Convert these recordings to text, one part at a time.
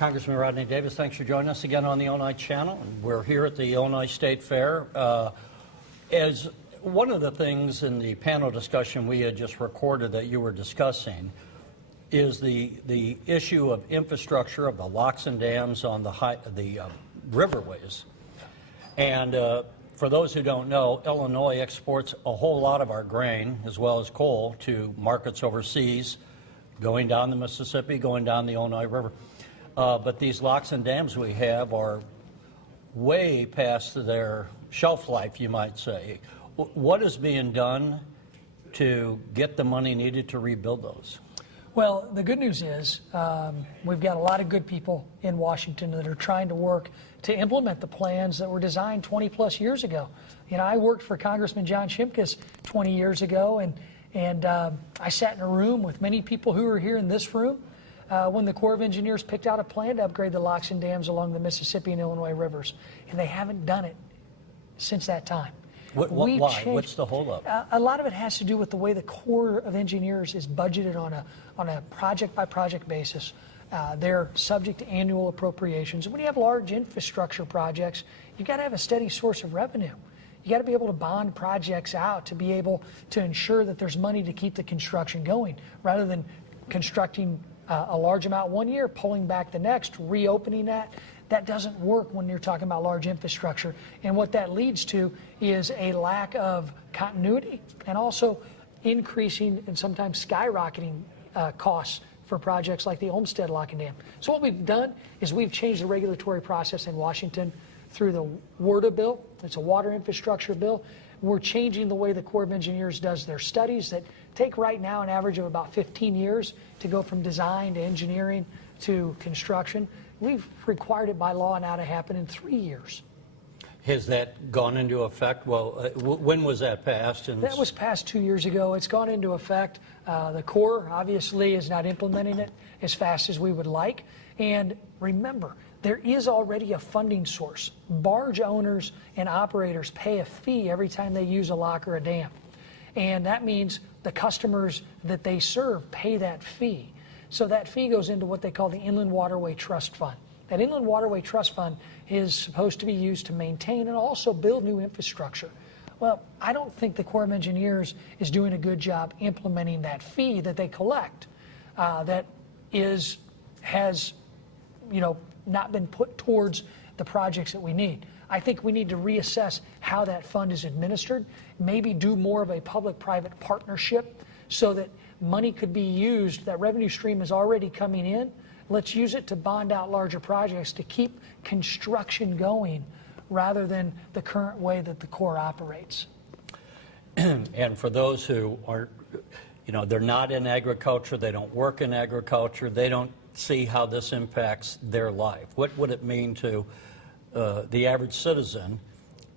Congressman Rodney Davis, thanks for joining us again on the Illinois Channel. We're here at the Illinois State Fair. As one of the things in the panel discussion we had just recorded that you were discussing is the issue of infrastructure of the locks and dams on the riverways. And for those who don't know, Illinois exports a whole lot of our grain as well as coal to markets overseas, going down the Mississippi, going down the Illinois River. But these locks and dams we have are way past their shelf life, you might say. What is being done to get the money needed to rebuild those? Well, the good news is we've got a lot of good people in Washington that are trying to work to implement the plans that were designed 20-plus years ago. You know, I worked for Congressman John Shimkus 20 years ago, and I sat in a room with many people who were here in this room when the Corps of Engineers picked out a plan to upgrade the locks and dams along the Mississippi and Illinois rivers, and they haven't done it since that time. Why? What's the holdup? A lot of it has to do with the way the Corps of Engineers is budgeted on a project-by-project basis. They're subject to annual appropriations. When you have large infrastructure projects, you've got to have a steady source of revenue. You got to be able to bond projects out to be able to ensure that there's money to keep the construction going, rather than constructing a large amount one year, pulling back the next, reopening that. That doesn't work when you're talking about large infrastructure. And what that leads to is a lack of continuity and also increasing and sometimes skyrocketing costs for projects like the Olmsted Lock and Dam. So what we've done is we've changed the regulatory process in Washington through the WRDA bill. It's a water infrastructure bill. We're changing the way the Corps of Engineers does their studies that take right now an average of about 15 years to go from design to engineering to construction. We've required it by law now to happen in 3 years. Has that gone into effect? Well, when was that passed? That was passed 2 years ago. It's gone into effect. The Corps obviously is not implementing it as fast as we would like. And remember, there is already a funding source. Barge owners and operators pay a fee every time they use a lock or a dam. And that means the customers that they serve pay that fee. So that fee goes into what they call the Inland Waterway Trust Fund. That Inland Waterway Trust Fund is supposed to be used to maintain and also build new infrastructure. Well, I don't think the Corps of Engineers is doing a good job implementing that fee that they collect that has not been put towards the projects that we need. I think we need to reassess how that fund is administered, maybe do more of a public-private partnership so that money could be used, that revenue stream is already coming in. Let's use it to bond out larger projects to keep construction going rather than the current way that the Corps operates. And for those who are, they're not in agriculture, they don't work in agriculture, they don't see how this impacts their life. What would it mean to the average citizen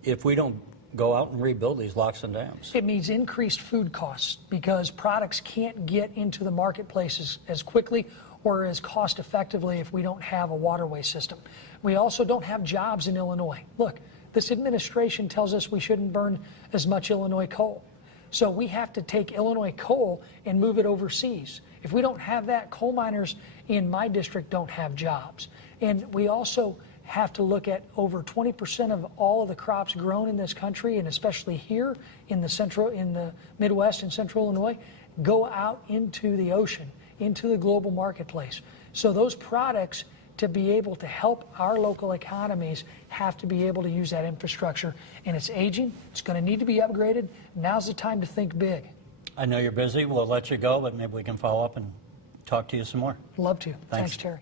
if we don't go out and rebuild these locks and dams? It means increased food costs because products can't get into the marketplaces as quickly or as cost effectively if we don't have a waterway system. We also don't have jobs in Illinois. Look, this administration tells us we shouldn't burn as much Illinois coal. So we have to take Illinois coal and move it overseas. If we don't have that, coal miners in my district don't have jobs. And we also have to look at over 20% of all of the crops grown in this country, and especially here in the Midwest and Central Illinois, go out into the ocean, into the global marketplace. So those products, to be able to help our local economies, have to be able to use that infrastructure. And it's aging. It's going to need to be upgraded. Now's the time to think big. I know you're busy. We'll let you go, but maybe we can follow up and talk to you some more. Love to. Thanks Terry.